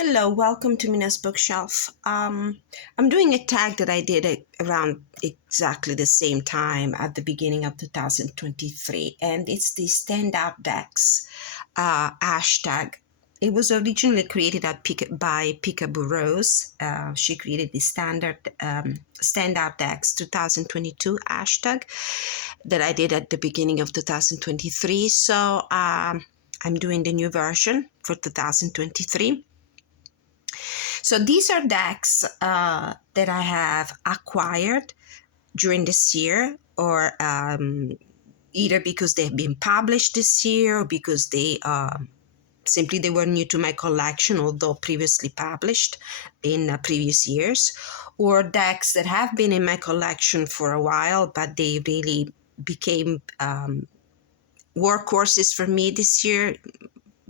Hello, welcome to Mina's bookshelf. I'm doing a tag that I did around exactly the same time at the beginning of 2023, and it's the Standout Decks hashtag. It was originally created by Peekaboo Rose. She created the Standout Decks 2022 hashtag that I did at the beginning of 2023. So I'm doing the new version for 2023. So these are decks that I have acquired during this year, or either because they've been published this year or because they simply they were new to my collection, although previously published in previous years, or decks that have been in my collection for a while, but they really became workhorses for me this year.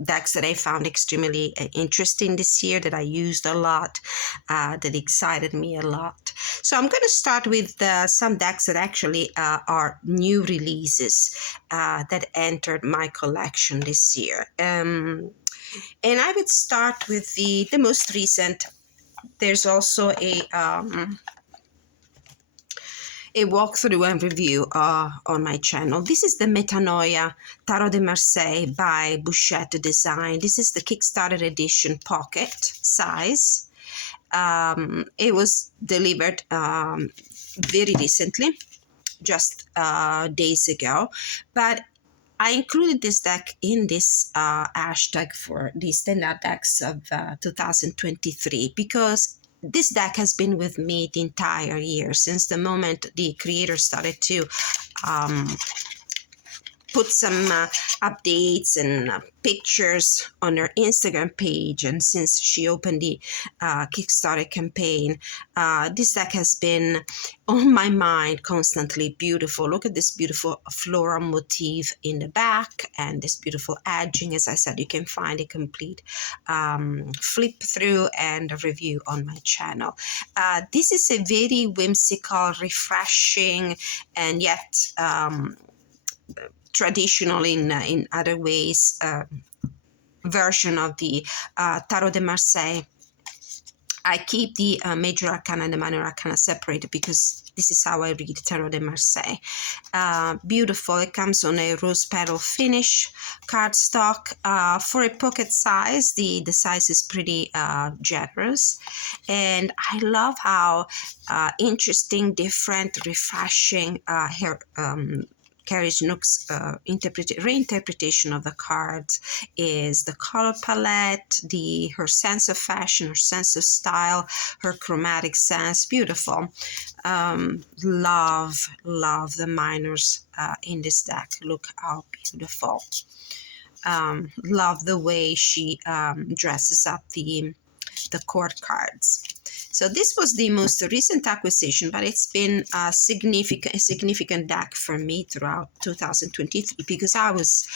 Decks that I found extremely interesting this year, that I used a lot, that excited me a lot. So I'm going to start with some decks that actually are new releases that entered my collection this year. And I would start with the most recent. There's also a walkthrough and review on my channel. This is the Metanoia Tarot de Marseille by Bouchette Design. This is the Kickstarter edition pocket size. It was delivered very recently, just days ago, but I included this deck in this hashtag for the Standout Decks of 2023 because this deck has been with me the entire year, since the moment the creator started to put some updates and pictures on her Instagram page, and since she opened the Kickstarter campaign, this deck has been on my mind constantly. Beautiful. Look at this beautiful floral motif in the back and this beautiful edging. As I said, you can find a complete flip through and a review on my channel. This is a very whimsical, refreshing, and yet traditional in other ways version of the Tarot de Marseille. I keep the major arcana and the minor arcana separated because this is how I read Tarot de Marseille. Beautiful. It comes on a rose petal finish cardstock. For a pocket size, the size is pretty generous. And I love how interesting, different, refreshing Carrie Snook's reinterpretation of the cards is the color palette, her sense of fashion, her sense of style, her chromatic sense. Beautiful. Love the minors in this deck. Look how beautiful. Love the way she dresses up the court cards. So this was the most recent acquisition, but it's been a significant deck for me throughout 2023 because I was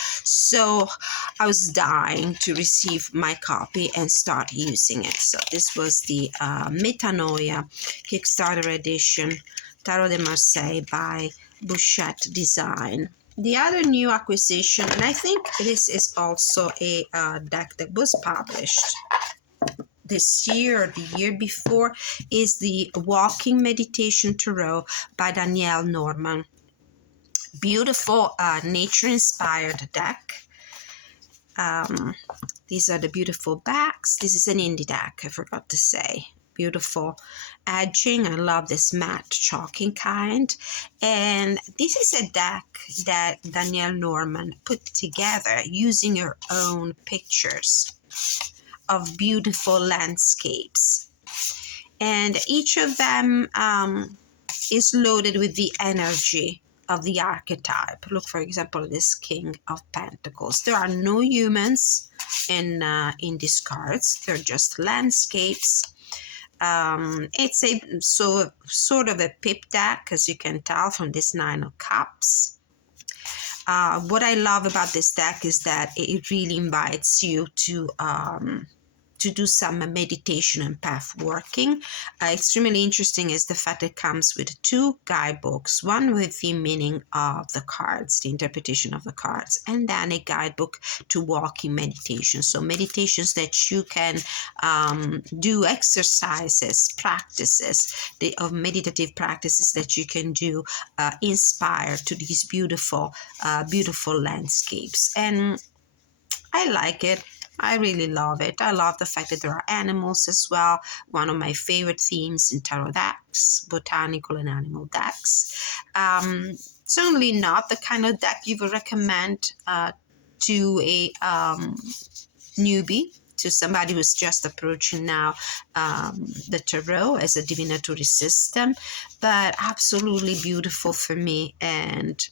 dying to receive my copy and start using it. So this was the Metanoia Kickstarter edition Tarot de Marseille by Bouchette Design. The other new acquisition, and I think this is also a deck that was published this year or the year before, is the Walking Meditation Tarot by Danielle Norman. Beautiful nature-inspired deck. These are the beautiful backs. This is an indie deck, I forgot to say. Beautiful edging. I love this matte chalking kind. And this is a deck that Danielle Norman put together using her own pictures of beautiful landscapes, and each of them is loaded with the energy of the archetype. Look, for example, this King of Pentacles. There are no humans in these cards. They're just landscapes. It's a sort of a pip deck, as you can tell from this Nine of Cups. What I love about this deck is that it really invites you to to do some meditation and path working. Extremely interesting is the fact it comes with 2 guidebooks, one with the meaning of the cards, the interpretation of the cards, and then a guidebook to walking meditation. So meditations that you can do, exercises, practices of meditative practices that you can do, inspired to these beautiful, beautiful landscapes. And I like it. I really love it. I love the fact that there are animals as well. One of my favorite themes in tarot decks, botanical and animal decks. Certainly not the kind of deck you would recommend to a newbie, to somebody who's just approaching now the tarot as a divinatory system, but absolutely beautiful for me. And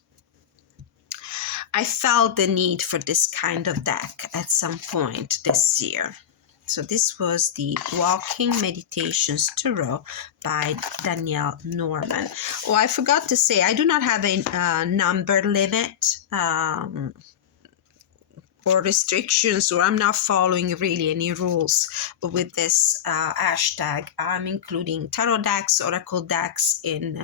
I felt the need for this kind of deck at some point this year. So this was the Walking Meditations Tarot by Danielle Norman. Oh, I forgot to say, I do not have a number limit or restrictions, or I'm not following really any rules with this hashtag. I'm including tarot decks, oracle decks in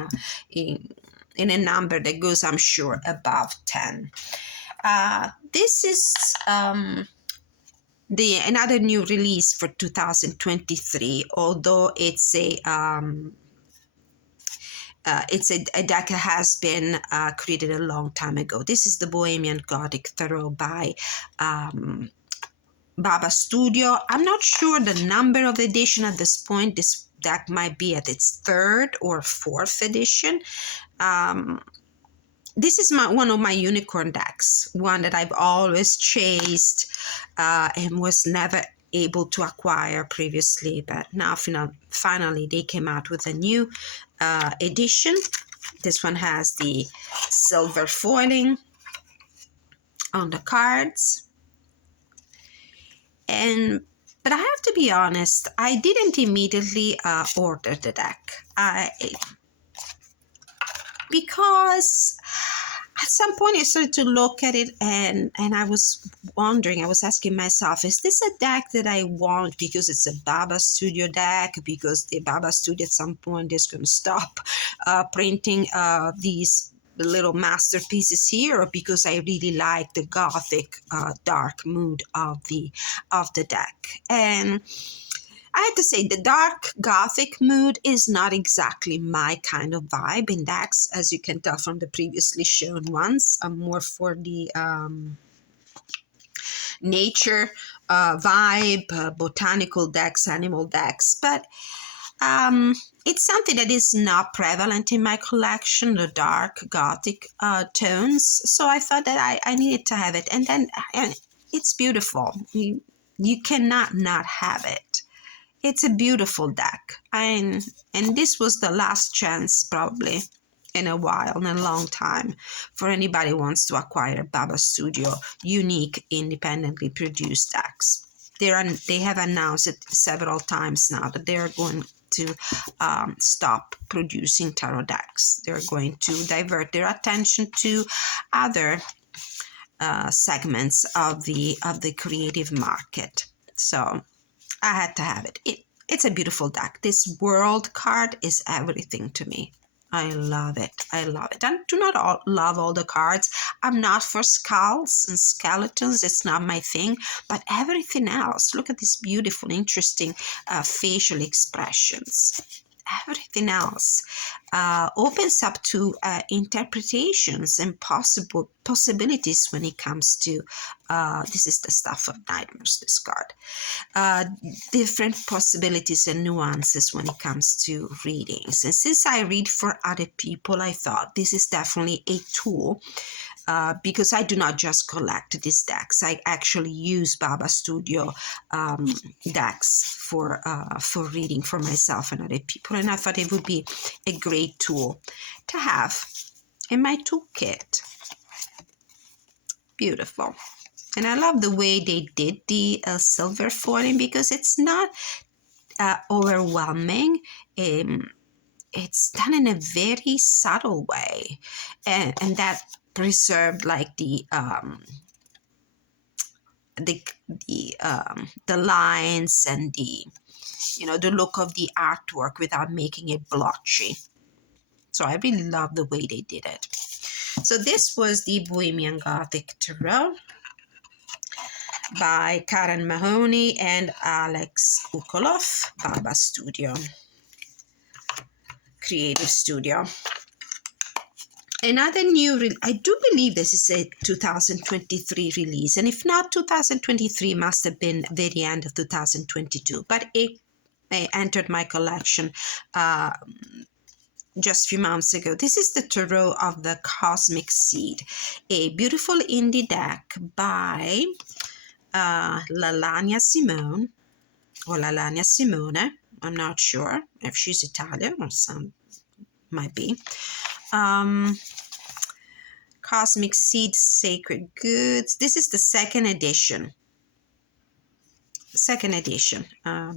a number that goes, I'm sure, above 10. This is another new release for 2023, although it's a deck that has been created a long time ago. This is the Bohemian Gothic Tarot by Baba Studio. I'm not sure the number of edition at this point. This deck might be at its 3rd or 4th edition. This is one of my unicorn decks, one that I've always chased and was never able to acquire previously, but now finally they came out with a new edition. This one has the silver foiling on the cards. But I have to be honest, I didn't immediately order the deck. Because at some point I started to look at it and I was wondering, I was asking myself, is this a deck that I want because it's a Baba Studio deck, because the Baba Studio at some point is going to stop printing these little masterpieces here, or because I really like the Gothic dark mood of the deck? And I have to say, the dark Gothic mood is not exactly my kind of vibe in decks, as you can tell from the previously shown ones. I'm more for the nature vibe, botanical decks, animal decks. But it's something that is not prevalent in my collection, the dark Gothic tones. So I thought that I needed to have it. And then it's beautiful. You cannot not have it. It's a beautiful deck, and this was the last chance probably in a while, in a long time, for anybody who wants to acquire Baba Studio unique, independently produced decks. They have announced it several times now that they are going to stop producing tarot decks. They're going to divert their attention to other segments of the creative market. So I had to have it. It's a beautiful deck. This world card is everything to me. I love it. I love it. I do not love all the cards. I'm not for skulls and skeletons. It's not my thing. But everything else, look at these beautiful, interesting facial expressions. Everything else opens up to interpretations and possibilities when it comes to, this is the stuff of nightmares, this card, different possibilities and nuances when it comes to readings. And since I read for other people, I thought this is definitely a tool, because I do not just collect these decks. I actually use Baba Studio decks for reading for myself and other people. And I thought it would be a great tool to have in my toolkit. Beautiful. And I love the way they did the silver foiling, because it's not overwhelming. It's done in a very subtle way, and that preserved like the the lines and the look of the artwork without making it blotchy. So I really love the way they did it. So this was the Bohemian Gothic Tarot by Karen Mahoney and Alex Ukoloff, Baba Studio, Creative Studio. Another new, I do believe this is a 2023 release, and if not 2023, must have been very end of 2022, but it entered my collection just a few months ago. This is the Tarot of the Cosmic Seed, a beautiful indie deck by Lalania Simone, or Lalania Simone. I'm not sure if she's Italian or some, might be. Cosmic Seed Sacred Goods. This is the second edition.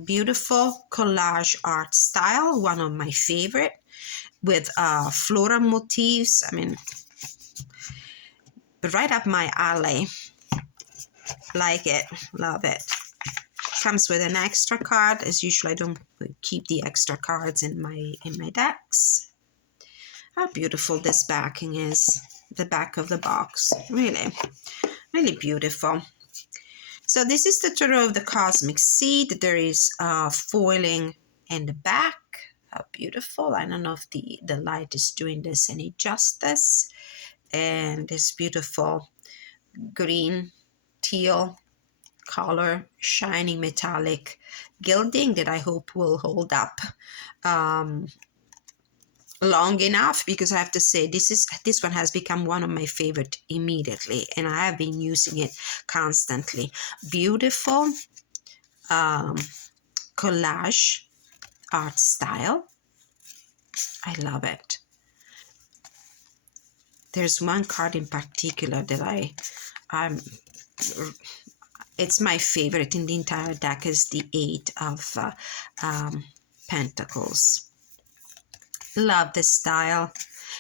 Beautiful collage art style, one of my favorite, with floral motifs. I mean, right up my alley. Like it, love it. Comes with an extra card. As usual, I don't keep the extra cards in my decks. How beautiful this backing is. The back of the box, really, really beautiful. So this is the Tarot of the Cosmic Seed. There is foiling in the back. How beautiful. I don't know if the light is doing this any justice. And this beautiful green, teal color, shining metallic gilding that I hope will hold up long enough, because I have to say this one has become one of my favorite immediately, and I have been using it constantly. Beautiful collage art style. I love it. There's one card in particular that it's my favorite in the entire deck, is the Eight of Pentacles. Love this style.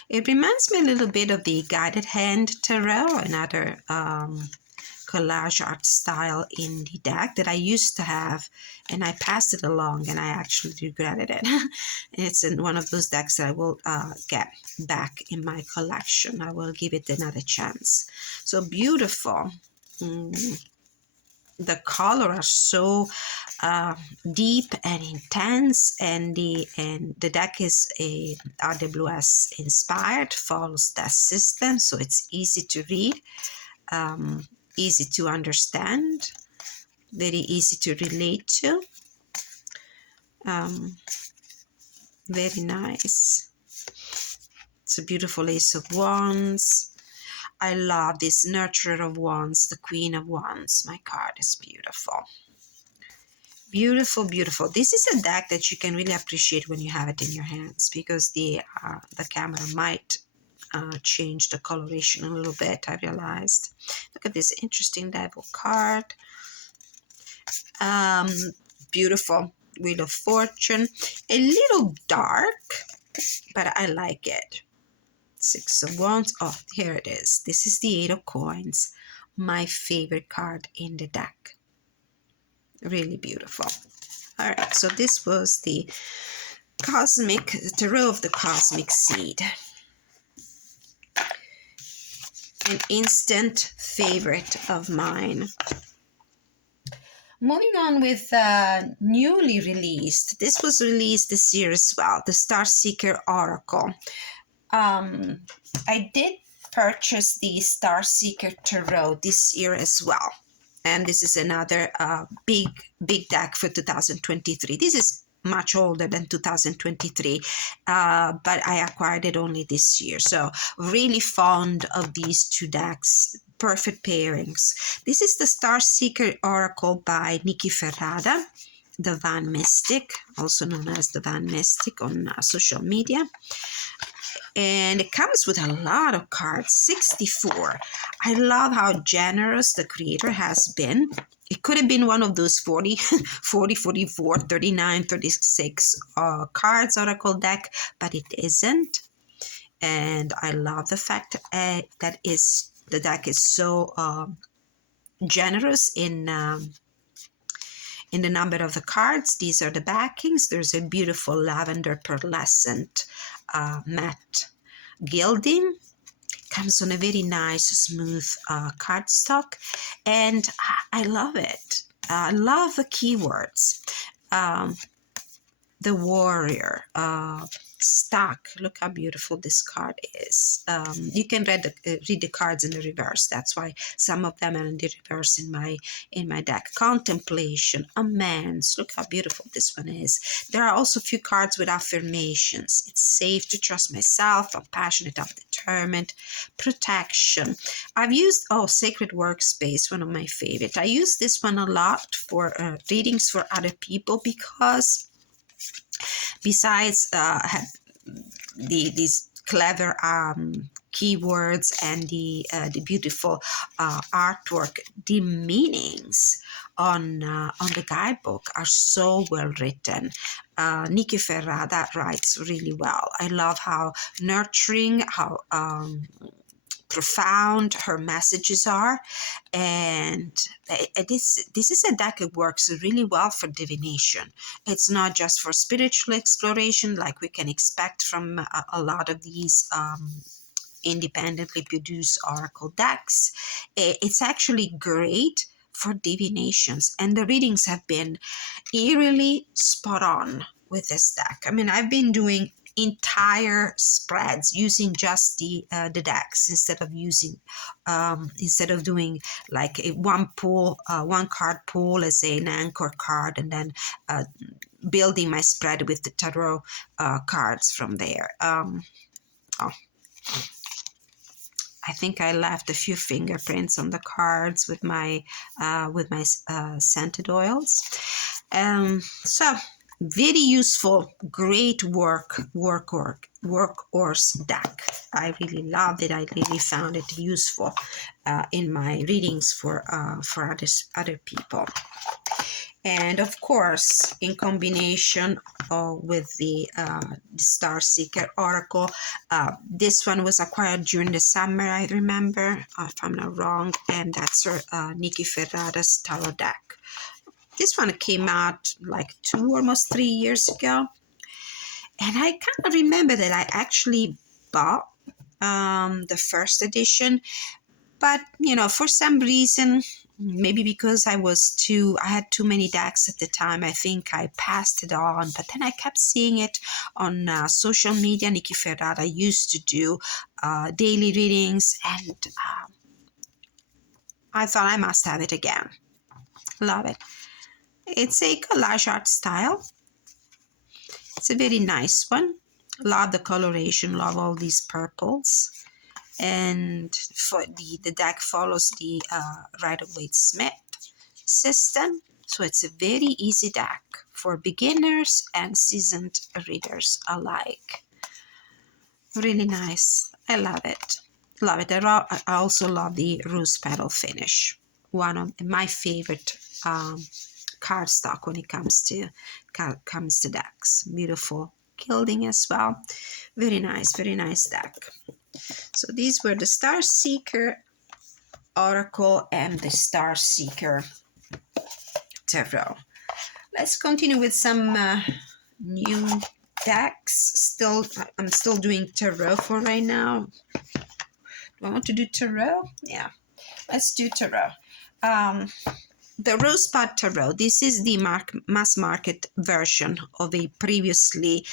It reminds me a little bit of the Guided Hand Tarot, another collage art style in the deck that I used to have, and I passed it along and I actually regretted it. It's in one of those decks that I will get back in my collection. I will give it another chance. So beautiful. The color are so deep and intense, and the deck is a RWS inspired, follows that system, so it's easy to read, easy to understand, very easy to relate to. Very nice. It's a beautiful Ace of Wands. I love this Nurturer of Wands, the Queen of Wands. My card is beautiful. Beautiful, beautiful. This is a deck that you can really appreciate when you have it in your hands, because the camera might change the coloration a little bit, I realized. Look at this interesting Devil card. Beautiful Wheel of Fortune. A little dark, but I like it. Six of Wands. Oh, here it is. This is the Eight of Coins. My favorite card in the deck. Really beautiful. All right, so this was the Tarot of the Cosmic Seed. An instant favorite of mine. Moving on with newly released. This was released this year as well. The Starseeker Oracle. I did purchase the Starseeker Tarot this year as well, and this is another big deck for 2023. This is much older than 2023, but I acquired it only this year, so really fond of these two decks. Perfect pairings. This is the Starseeker Oracle by Nikki Ferrada, the Van Mystic, also known as the Van Mystic on social media. And it comes with a lot of cards, 64. I love how generous the creator has been. It could have been one of those 40, 44, 39, 36 cards Oracle deck, but it isn't. And I love the fact that the deck is so generous in the number of the cards. These are the backings. There's a beautiful lavender pearlescent matte gilding. Comes on a very nice, smooth cardstock, and I love it. I love the keywords. The warrior, stuck. Look how beautiful this card is. You can read the cards in the reverse. That's why some of them are in the reverse in my deck. Contemplation, amends. Look how beautiful this one is. There are also a few cards with affirmations. It's safe to trust myself. I'm passionate. I'm determined. Protection. I've used Sacred Workspace, one of my favorite. I use this one a lot for readings for other people because besides these clever keywords and the beautiful artwork, the meanings on the guidebook are so well written. Nikki Ferrada writes really well. I love how nurturing, how profound her messages are, and this is a deck that works really well for divination. It's not just for spiritual exploration like we can expect from a lot of these independently produced oracle decks. It's actually great for divinations, and the readings have been eerily spot on with this deck. I mean, I've been doing entire spreads using just the decks instead of doing like a one card pool as an anchor card, and then building my spread with the tarot cards from there. I think I left a few fingerprints on the cards with my scented oils. So very useful, great workhorse deck. I really loved it. I really found it useful in my readings for other people. And of course, in combination with the Star Seeker Oracle, this one was acquired during the summer, I remember, if I'm not wrong, and that's Nikki Ferrada's tarot deck. This one came out like 2, almost 3 years ago. And I kind of remember that I actually bought the first edition. But, for some reason, maybe because I had too many decks at the time, I think I passed it on. But then I kept seeing it on social media. Nikki Ferrada used to do daily readings. And I thought I must have it again. Love it. It's a collage art style. It's a very nice one. Love the coloration, love all these purples. And for the deck follows the Rider-Waite-Smith system. So it's a very easy deck for beginners and seasoned readers alike. Really nice. I love it. Love it. I also love the rose petal finish. One of my favorite cardstock when it comes to decks. Beautiful gilding as well. Very nice deck. So these were the Star Seeker Oracle and the Star Seeker Tarot. Let's continue with some new decks. I'm still doing Tarot for right now. Do I want to do Tarot? Yeah, let's do Tarot. The Rosebud Tarot, this is the mass market version of a previously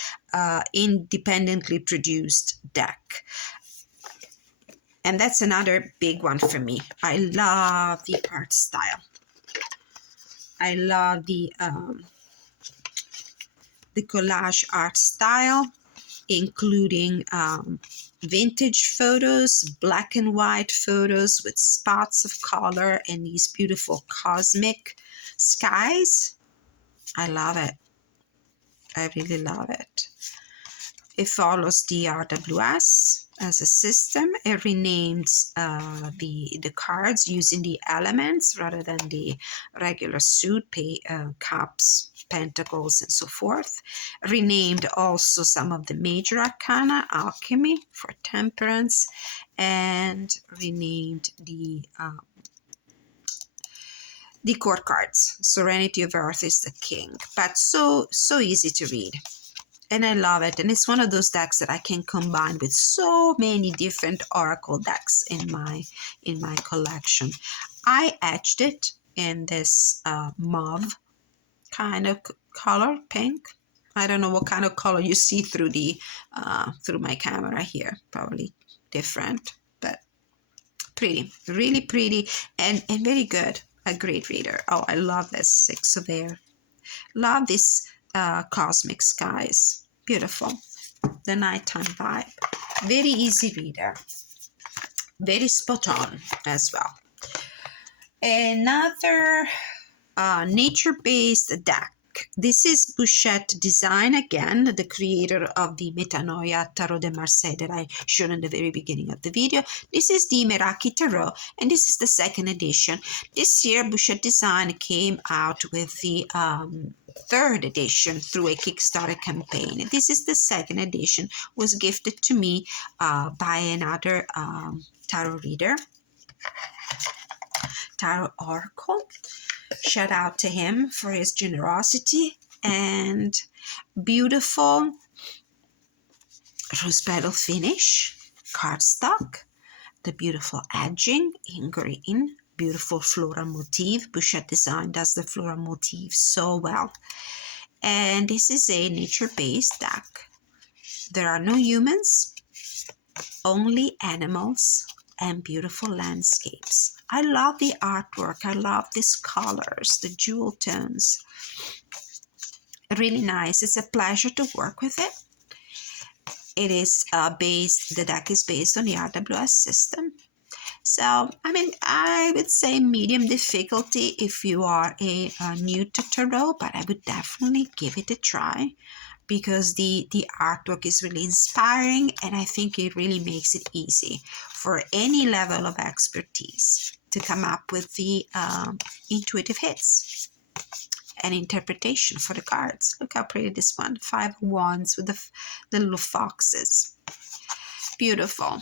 independently produced deck. And that's another big one for me. I love the art style. I love the collage art style, including vintage photos, black and white photos with spots of color and these beautiful cosmic skies. I love it. I really love it. It follows the RWS as a system. It renames the cards using the elements rather than the regular suit, cups, pentacles, and so forth. Renamed also some of the major arcana, alchemy for temperance, and renamed the decor cards. Serenity of Earth is the king, but so easy to read. And I love it. And it's one of those decks that I can combine with so many different oracle decks in my collection. I etched it in this mauve kind of color, pink. I don't know what kind of color you see through the through my camera here. Probably different, but pretty, really pretty, and very good. A great reader. Oh, I love this Six of Air. Love this cosmic skies. Beautiful. The nighttime vibe. Very easy reader. Very spot on as well. Another nature-based deck. This is Bouchette Design again, the creator of the Metanoia Tarot de Marseille that I showed in the very beginning of the video. This is the Meraki Tarot, and this is the second edition. This year, Bouchette Design came out with the third edition through a Kickstarter campaign. This is the second edition, was gifted to me by another tarot reader, tarot oracle. Shout out to him for his generosity. And beautiful rose petal finish cardstock, the beautiful edging in green, beautiful floral motif. Bouchette Design does the floral motif so well. And this is a nature-based deck. There are no humans, only animals and beautiful landscapes. I love the artwork. I love these colors, the jewel tones. Really nice. It's a pleasure to work with it. It is the deck is based on the RWS system. So, I mean, I would say medium difficulty if you are new to tarot, but I would definitely give it a try because the artwork is really inspiring, and I think it really makes it easy for any level of expertise to come up with the intuitive hits and interpretation for the cards. Look how pretty this one. 5 of Wands with the little foxes. Beautiful.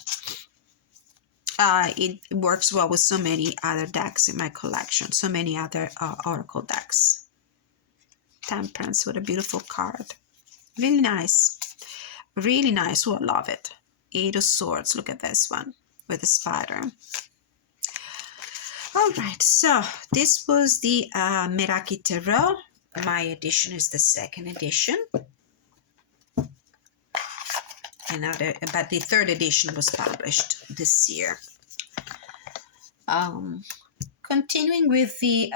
It works well with so many other decks in my collection, so many other oracle decks. Temperance with a beautiful card. Really nice. Really nice. Oh, I love it. 8 of Swords. Look at this one with the spider. All right, so this was the Meraki Tarot. My edition is the second edition. But the third edition was published this year. Continuing with the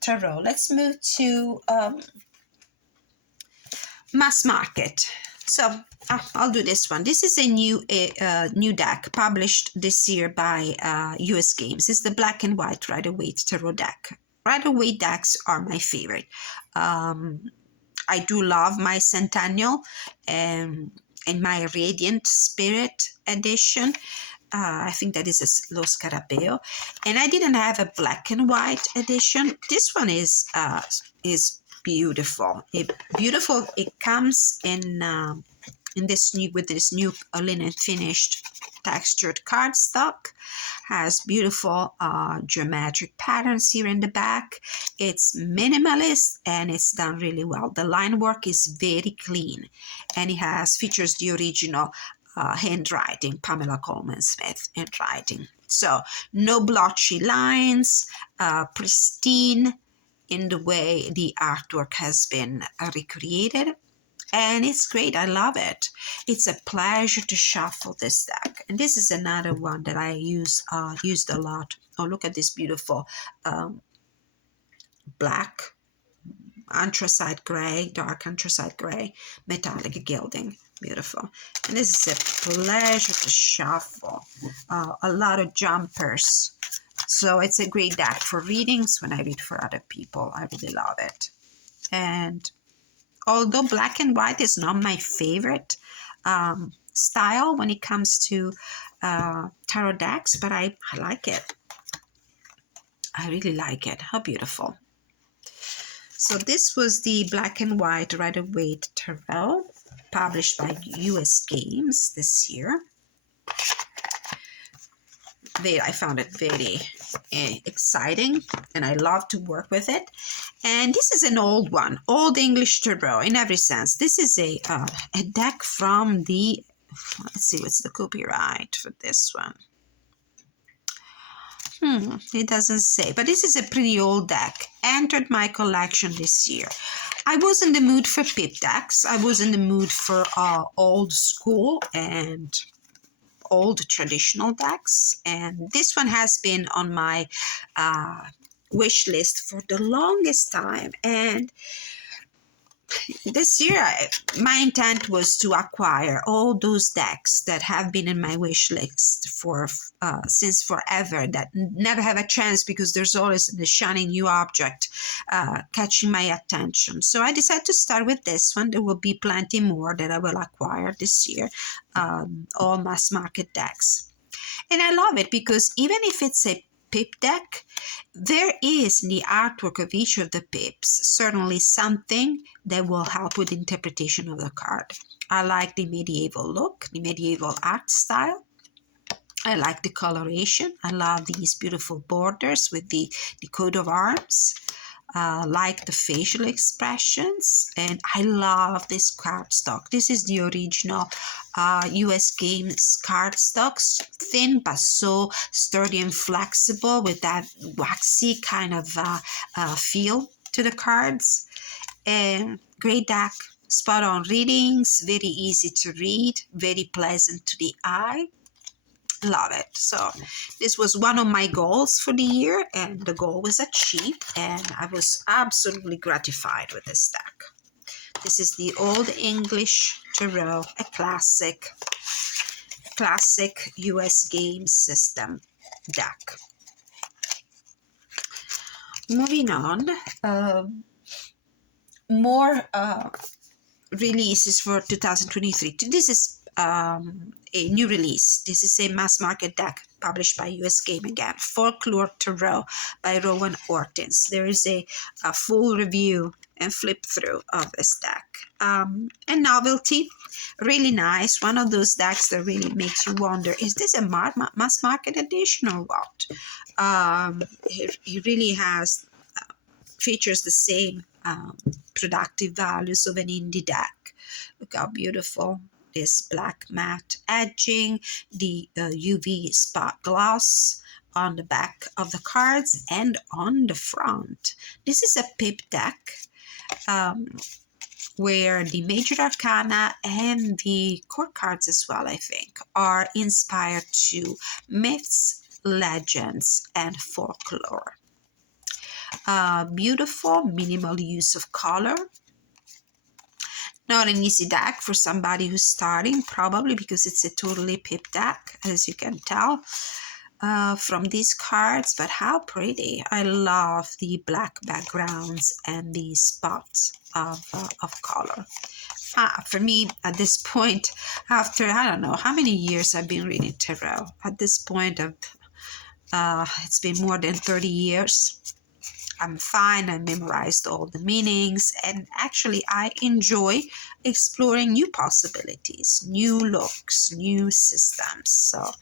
tarot, let's move to mass market. So I'll do this one. This is a new deck published this year by US Games. It's the Black&White Rider-Waite Tarot deck. Rider-Waite decks are my favorite. I do love my Centennial and my Radiant Spirit edition. I think that is a Lo Scarabeo. And I didn't have a Black&White edition. This one is beautiful. It comes in this new linen finished textured cardstock. Has beautiful geometric patterns here in the back. It's minimalist and it's done really well. The line work is very clean, and it features the original handwriting, Pamela Coleman Smith handwriting. So no blotchy lines, pristine in the way the artwork has been recreated, and it's great. I love it. It's a pleasure to shuffle this deck, and this is another one that I used a lot. Oh, look at this beautiful black anthracite gray, dark anthracite gray, metallic gilding. Beautiful. And this is a pleasure to shuffle. A lot of jumpers. So it's a great deck for readings when I read for other people. I really love it. And although Black&White is not my favorite style when it comes to tarot decks, but I like it. I really like it. How beautiful. So this was the Black&White Rider-Waite Tarot, published by US Games this year. I found it very, exciting, and I love to work with it. And this is an old one, Old English Tarot in every sense. This is a deck from the, let's see, what's the copyright for this one? It doesn't say, but this is a pretty old deck. Entered my collection this year. I was in the mood for pip decks. I was in the mood for old school and old traditional decks, and this one has been on my wish list for the longest time. And this year my intent was to acquire all those decks that have been in my wish list for since forever, that never have a chance because there's always the shiny new object catching my attention. So I decided to start with this one. There will be plenty more that I will acquire this year, all mass market decks. And I love it because even if it's a pip deck, there is in the artwork of each of the pips certainly something that will help with the interpretation of the card. I like the medieval look, the medieval art style. I like the coloration. I love these beautiful borders with the coat of arms. Like the facial expressions, and I love this cardstock. This is the original US Games cardstocks, thin but so sturdy and flexible with that waxy kind of feel to the cards. And great deck, spot on readings, very easy to read, very pleasant to the eye. Love it. So this was one of my goals for the year, and the goal was achieved, and I was absolutely gratified with this deck. This is the Old English Tarot, a classic US Games system deck. Moving on, more releases for 2023. This is a new release. This is a mass market deck published by US Game again, Folklore Tarot by Rowan Ortins. There is a full review and flip through of this deck. And novelty, really nice. One of those decks that really makes you wonder, is this a mass market edition or what? It really has, features the same productive values of an indie deck. Look how beautiful. This black matte edging, the UV spot gloss on the back of the cards and on the front. This is a pip deck where the major arcana and the court cards as well, I think, are inspired to myths, legends, and folklore. Beautiful, minimal use of color. Not an easy deck for somebody who's starting, probably because it's a totally pip deck, as you can tell from these cards, but how pretty. I love the black backgrounds and the spots of color. For me, at this point, after, I don't know how many years I've been reading tarot, at this point, it's been more than 30 years. I'm fine. I memorized all the meanings, and actually I enjoy exploring new possibilities, new looks, new systems. So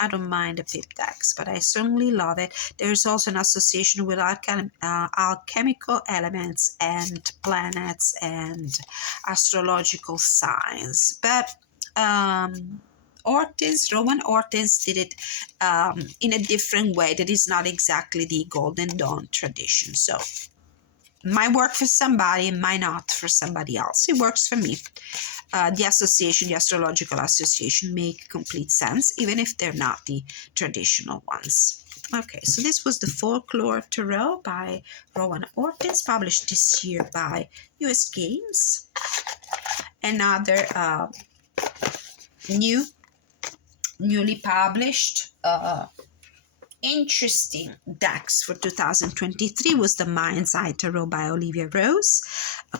I don't mind the pip decks, but I certainly love it. There's also an association with alchemical elements and planets and astrological signs. But Rowan Ortins did it in a different way that is not exactly the Golden Dawn tradition. So might work for somebody, might not for somebody else. It works for me. The association, the astrological association, make complete sense, even if they're not the traditional ones. Okay, so this was the Folklore Tarot by Rowan Ortins, published this year by US Games. Another newly published interesting decks for 2023 was the Mind's Eye Tarot by Olivia Rose,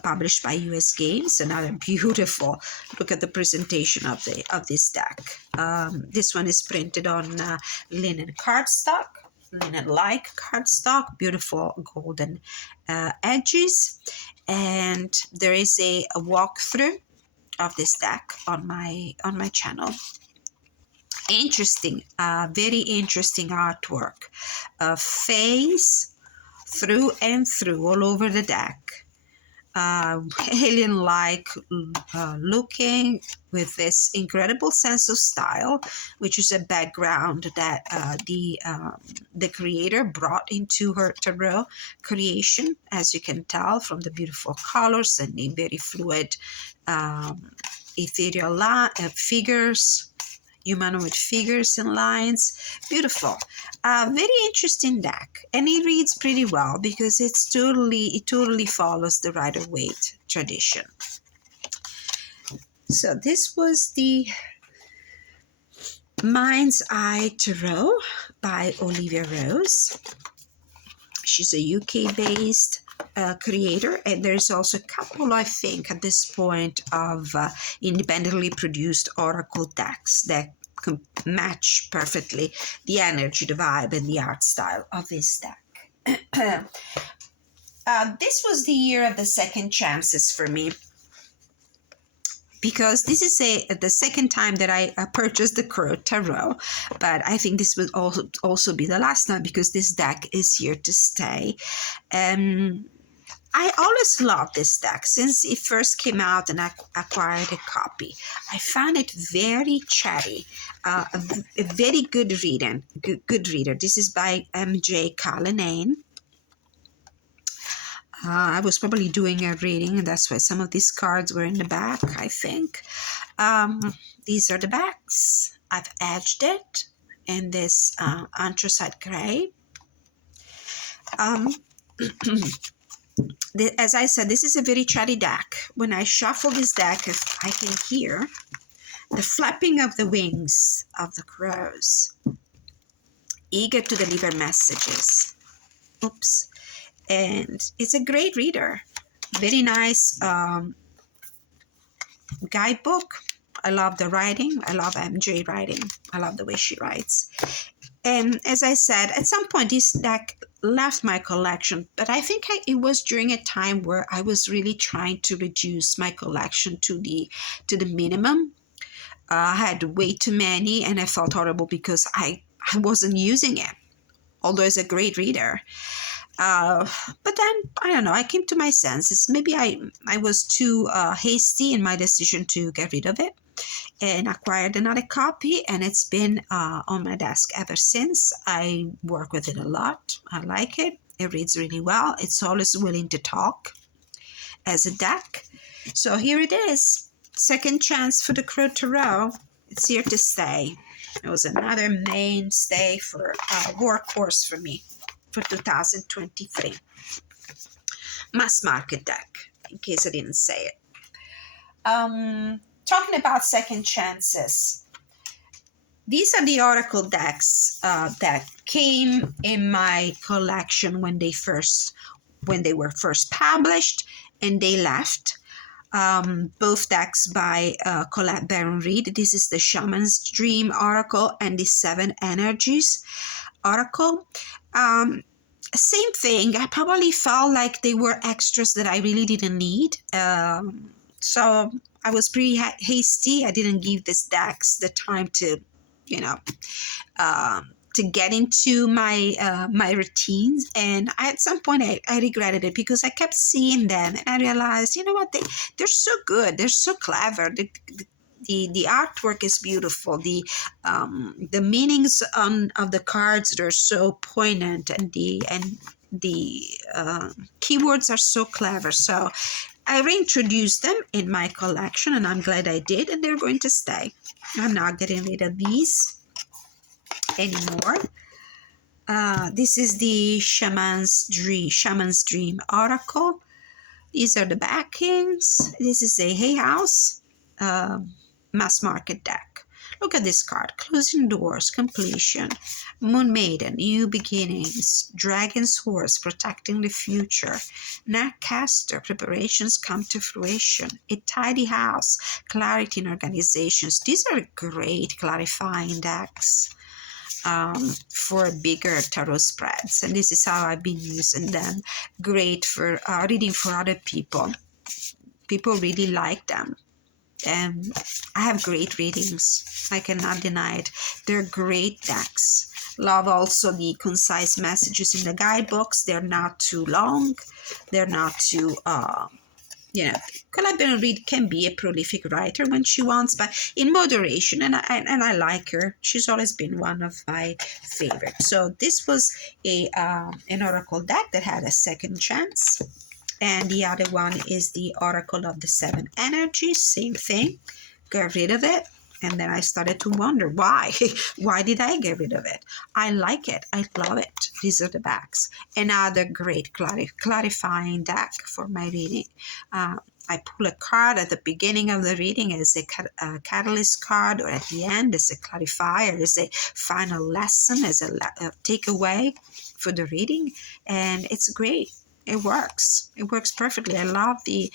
published by US Games. Another beautiful, look at the presentation of this deck. This one is printed on linen cardstock, linen-like cardstock, beautiful golden edges, and there is a walkthrough of this deck on my channel. Interesting, very interesting artwork. A face through and through all over the deck. Alien-like looking, with this incredible sense of style, which is a background that the creator brought into her tarot creation, as you can tell from the beautiful colors and the very fluid ethereal figures, humanoid figures and lines. Beautiful. Very interesting deck, and it reads pretty well because it totally follows the Rider-Waite tradition. So this was the Mind's Eye Tarot by Olivia Rose. She's a UK-based creator, and there's also a couple, I think, at this point of independently produced oracle decks that can match perfectly the energy, the vibe, and the art style of this deck. This was the year of the second chances for me, because this is the second time that I purchased the Crow Tarot, but I think this will also be the last time, because this deck is here to stay. I always loved this deck since it first came out and I acquired a copy. I found it very chatty, a very good reader. This is by M.J. Cullinane. I was probably doing a reading, and that's why some of these cards were in the back, I think. These are the backs. I've edged it in this anthracite gray. As I said, this is a very chatty deck. When I shuffle this deck, I can hear the flapping of the wings of the crows, eager to deliver messages. Oops. And it's a great reader. Very nice guidebook. I love the writing. I love MJ writing. I love the way she writes. And as I said, at some point this deck left my collection, but I think it was during a time where I was really trying to reduce my collection to the minimum. I had way too many, and I felt horrible because I wasn't using it, although it's a great reader. But then, I don't know, I came to my senses. Maybe I was too hasty in my decision to get rid of it, and acquired another copy, and it's been on my desk ever since. I work with it a lot. I like it. It reads really well. It's always willing to talk as a deck. So here it is. Second chance for the Crow Tarot. It's here to stay. It was another mainstay for workhorse for me for 2023. Mass market deck, in case I didn't say it. Talking about second chances, these are the oracle decks that came in my collection when they were first published, and they left. Both decks by Colette Baron-Reid. This is the Shaman's Dream Oracle and the Seven Energies Oracle. Same thing. I probably felt like they were extras that I really didn't need. So I was pretty hasty. I didn't give these decks the time to, to get into my my routines. And at some point I regretted it, because I kept seeing them and I realized, you know what, they're so good. They're so clever. The artwork is beautiful. The meanings of the cards, they're so poignant, and the keywords are so clever. So I reintroduced them in my collection, and I'm glad I did, and they're going to stay. I'm not getting rid of these anymore. This is the Shaman's Dream Oracle. These are the backings. This is a Hay House mass market deck. Look at this card: closing doors, completion, Moon Maiden, new beginnings, Dragon's Horse, protecting the future, Netcaster, preparations come to fruition, a tidy house, clarity in organizations. These are great clarifying decks for bigger tarot spreads, and this is how I've been using them. Great for reading for other people. People really like them. I have great readings. I cannot deny it. They're great decks. Love also the concise messages in the guidebooks. They're not too long. They're not too, Collaborative Reed can be a prolific writer when she wants, but in moderation. And I like her. She's always been one of my favorites. So this was an oracle deck that had a second chance. And the other one is the Oracle of the Seven Energies. Same thing. Got rid of it. And then I started to wonder why. Why did I get rid of it? I like it. I love it. These are the backs. Another great clarifying deck for my reading. I pull a card at the beginning of the reading as a catalyst card, or at the end as a clarifier, as a final lesson, as a takeaway for the reading. And it's great. It works. It works perfectly. I love the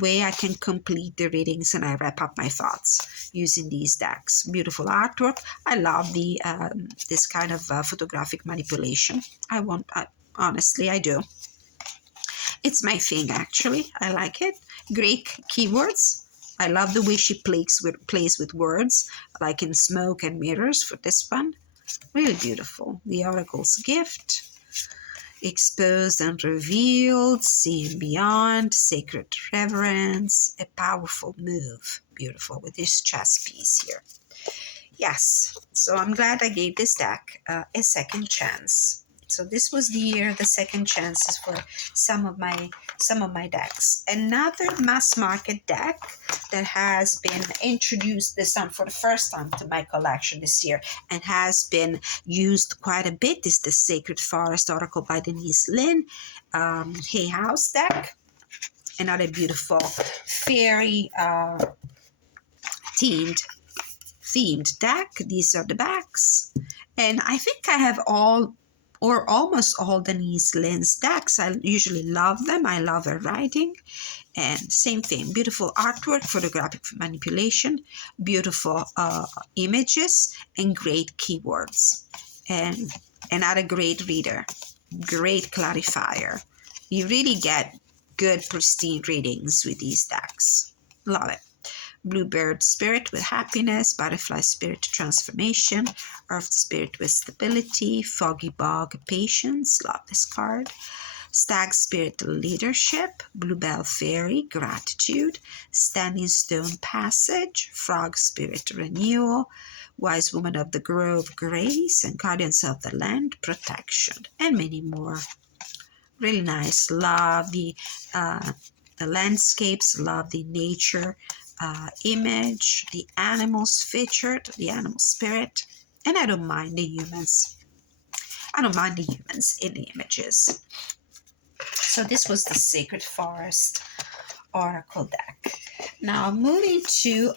way I can complete the readings and I wrap up my thoughts using these decks. Beautiful artwork. I love the this kind of photographic manipulation. Honestly, I do. It's my thing, actually. I like it. Great keywords. I love the way she plays with words, like in Smoke and Mirrors for this one. Really beautiful. The Oracle's Gift. Exposed and Revealed, Seeing Beyond, Sacred Reverence, a powerful move. Beautiful with this chess piece here. Yes, so I'm glad I gave this deck a second chance. So this was the second chances for some of my decks. Another mass market deck that has been introduced this time for the first time to my collection this year and has been used quite a bit is the Sacred Forest Oracle by Denise Linn Hay House deck. Another beautiful fairy themed deck. These are the backs, and I think I have all or almost all Denise Linn's decks. I usually love them. I love her writing. And same thing, beautiful artwork, photographic manipulation, beautiful images, and great keywords. And another great reader, great clarifier. You really get good, pristine readings with these decks. Love it. Bluebird Spirit with happiness, Butterfly Spirit transformation, Earth Spirit with stability, Foggy Bog patience, love this card, Stag Spirit leadership, Bluebell Fairy gratitude, Standing Stone passage, Frog Spirit renewal, Wise Woman of the Grove grace, and Guardians of the Land protection, and many more. Really nice. Love the landscapes, love the nature image, the animals featured, the animal spirit, and I don't mind the humans. I don't mind the humans in the images. So this was the Sacred Forest Oracle deck. Now moving to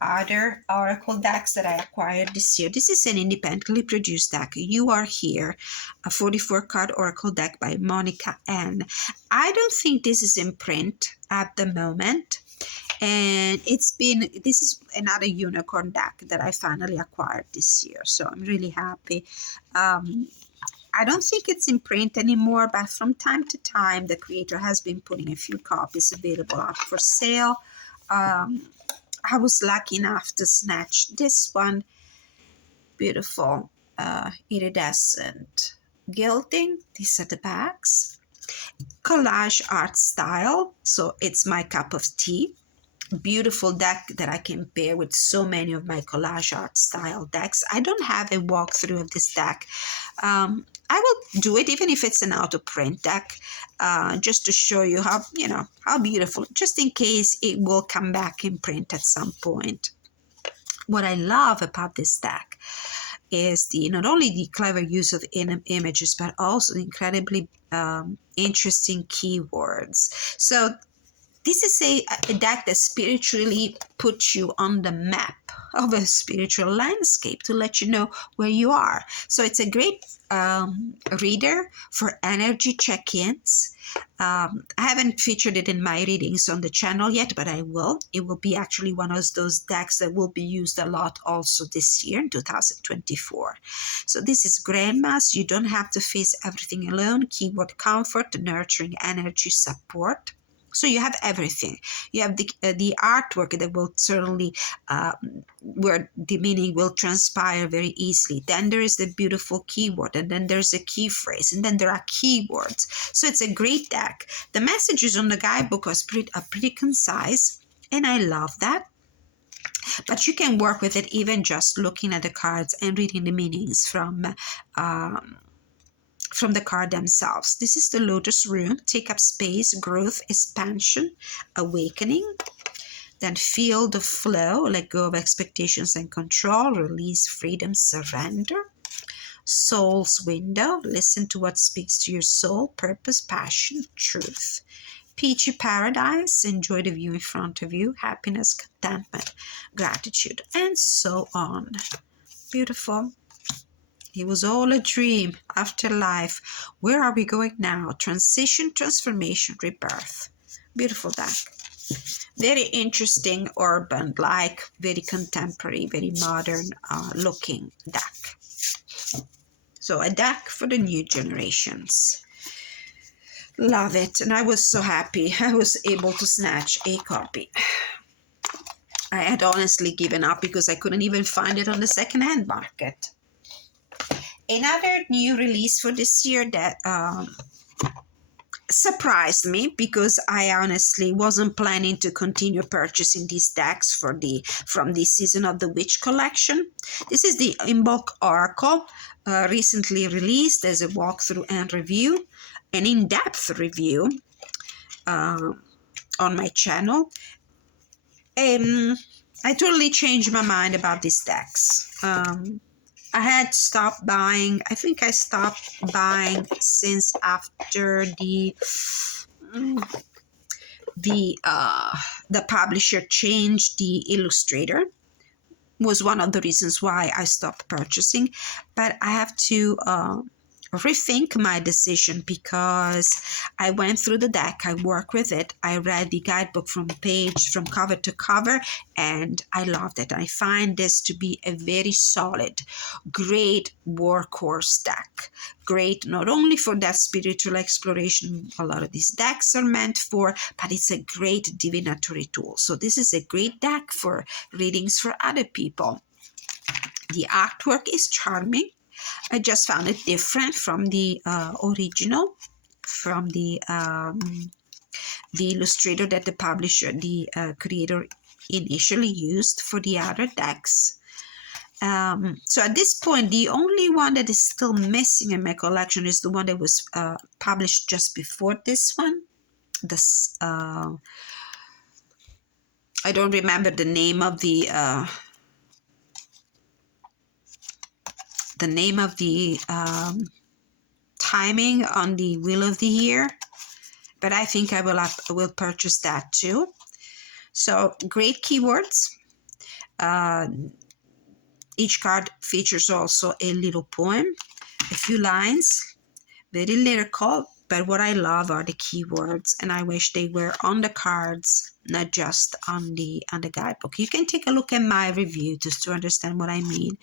other Oracle decks that I acquired this year. This is an independently produced deck. You Are Here, a 44-card Oracle deck by Monica N. I don't think this is in print at the moment. And this is another unicorn deck that I finally acquired this year. So I'm really happy. I don't think it's in print anymore, but from time to time, the creator has been putting a few copies available out for sale. I was lucky enough to snatch this one. Beautiful iridescent gilding. These are the backs. Collage art style. So it's my cup of tea. Beautiful deck that I can pair with so many of my collage art style decks. I don't have a walkthrough of this deck. I will do it even if it's an out of print deck, just to show you how beautiful, just in case it will come back in print at some point. What I love about this deck is not only the clever use of images, but also the incredibly interesting keywords. So this is a deck that spiritually puts you on the map of a spiritual landscape to let you know where you are. So it's a great reader for energy check-ins. I haven't featured it in my readings on the channel yet, but I will. It will be actually one of those decks that will be used a lot also this year in 2024. So this is Grandma's. You don't have to face everything alone. Keyword comfort, nurturing energy support. So you have everything. You have the artwork that will certainly, where the meaning will transpire very easily. Then there is the beautiful keyword, and then there's a key phrase, and then there are keywords. So it's a great deck. The messages on the guidebook are pretty concise, and I love that. But you can work with it even just looking at the cards and reading the meanings from the card themselves. This is the Lotus Room. Take up space, growth, expansion, awakening. Then feel the flow, let go of expectations and control, release, freedom, surrender. Soul's window, listen to what speaks to your soul, purpose, passion, truth. Peachy paradise, enjoy the view in front of you, happiness, contentment, gratitude, and so on. Beautiful. It was all a dream. Afterlife. Where are we going now? Transition, transformation, rebirth. Beautiful deck. Very interesting, urban, like very contemporary, very modern looking deck. So a deck for the new generations. Love it. And I was so happy I was able to snatch a copy. I had honestly given up because I couldn't even find it on the second-hand market. Another new release for this year that surprised me, because I honestly wasn't planning to continue purchasing these decks from the Season of the Witch collection. This is the In-Bulk Oracle, recently released as a walkthrough and review, an in-depth review on my channel. I totally changed my mind about these decks. I had stopped buying. I think I stopped buying since after the publisher changed the illustrator. Was one of the reasons why I stopped purchasing. But I have to rethink my decision, because I went through the deck, I worked with it, I read the guidebook from cover to cover, and I loved it. I find this to be a very solid, great workhorse deck. Great not only for that spiritual exploration a lot of these decks are meant for, but it's a great divinatory tool. So this is a great deck for readings for other people. The artwork is charming. I just found it different from the original, from the illustrator that the publisher, the creator initially used for the other decks. So at this point, the only one that is still missing in my collection is the one that was published just before this one. This I don't remember the name of the timing on the Wheel of the Year, but I think I will purchase that too. So great keywords. Each card features also a little poem, a few lines, very lyrical, but what I love are the keywords, and I wish they were on the cards, not just on the guidebook. You can take a look at my review just to understand what I mean.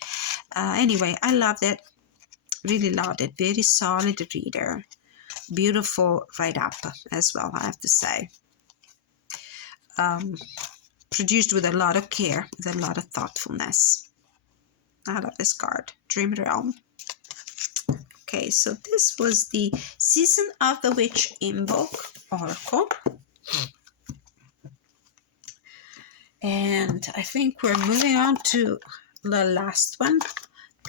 Anyway, I loved it. Really loved it. Very solid reader. Beautiful write-up as well, I have to say. Produced with a lot of care, with a lot of thoughtfulness. I love this card. Dream Realm. Okay, so this was the Season of the Witch In-Bulk Oracle. And I think we're moving on to the last one.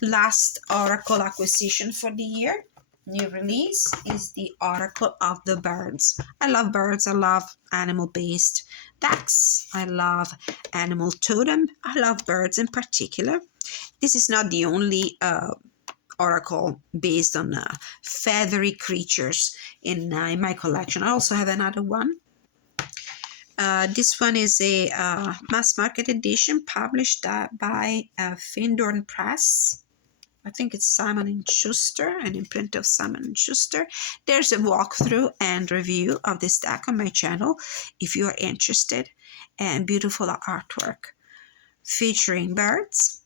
Last Oracle acquisition for the year. New release is the Oracle of the Birds. I love birds. I love animal-based decks. I love animal totem. I love birds in particular. This is not the only oracle based on feathery creatures in my collection. I also have another one. This one is a mass market edition published by Findorn Press. I think it's Simon & Schuster, an imprint of Simon & Schuster. There's a walkthrough and review of this deck on my channel if you are interested. And beautiful artwork featuring birds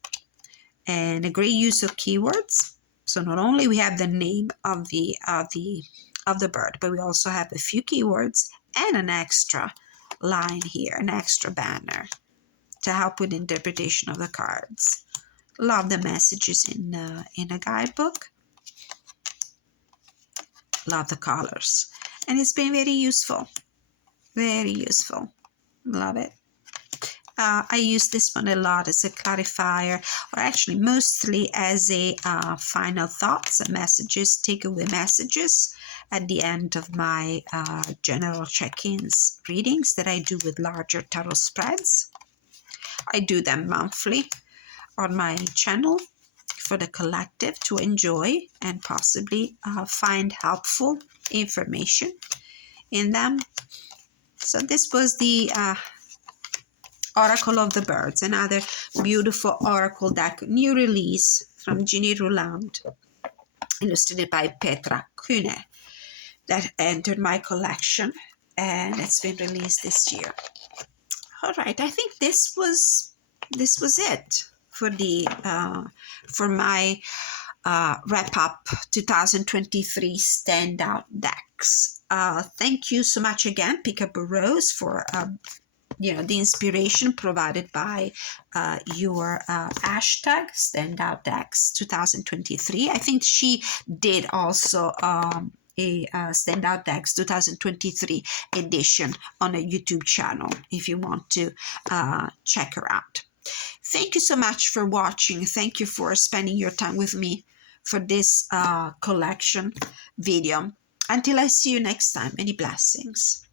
and a great use of keywords. So not only we have the name of the bird, but we also have a few keywords and an extra line here, an extra banner to help with interpretation of the cards. Love the messages in a guidebook. Love the colors. And it's been very useful. Very useful. Love it. I use this one a lot as a clarifier, or actually mostly as a final thoughts and messages, takeaway messages at the end of my general check-ins readings that I do with larger tarot spreads. I do them monthly on my channel for the collective to enjoy and possibly find helpful information in them. So this was the Oracle of the Birds, another beautiful oracle deck, new release from Ginny Ruland, illustrated by Petra Kühne, that entered my collection, and it's been released this year. All right, I think this was it for the for my wrap up 2023 standout decks. Thank you so much again, Pick Up a Rose, for the inspiration provided by your hashtag Standout Decks 2023. I think she did also a Standout Decks 2023 edition on a YouTube channel if you want to check her out. Thank you so much for watching. Thank you for spending your time with me for this collection video. Until I see you next time, many blessings.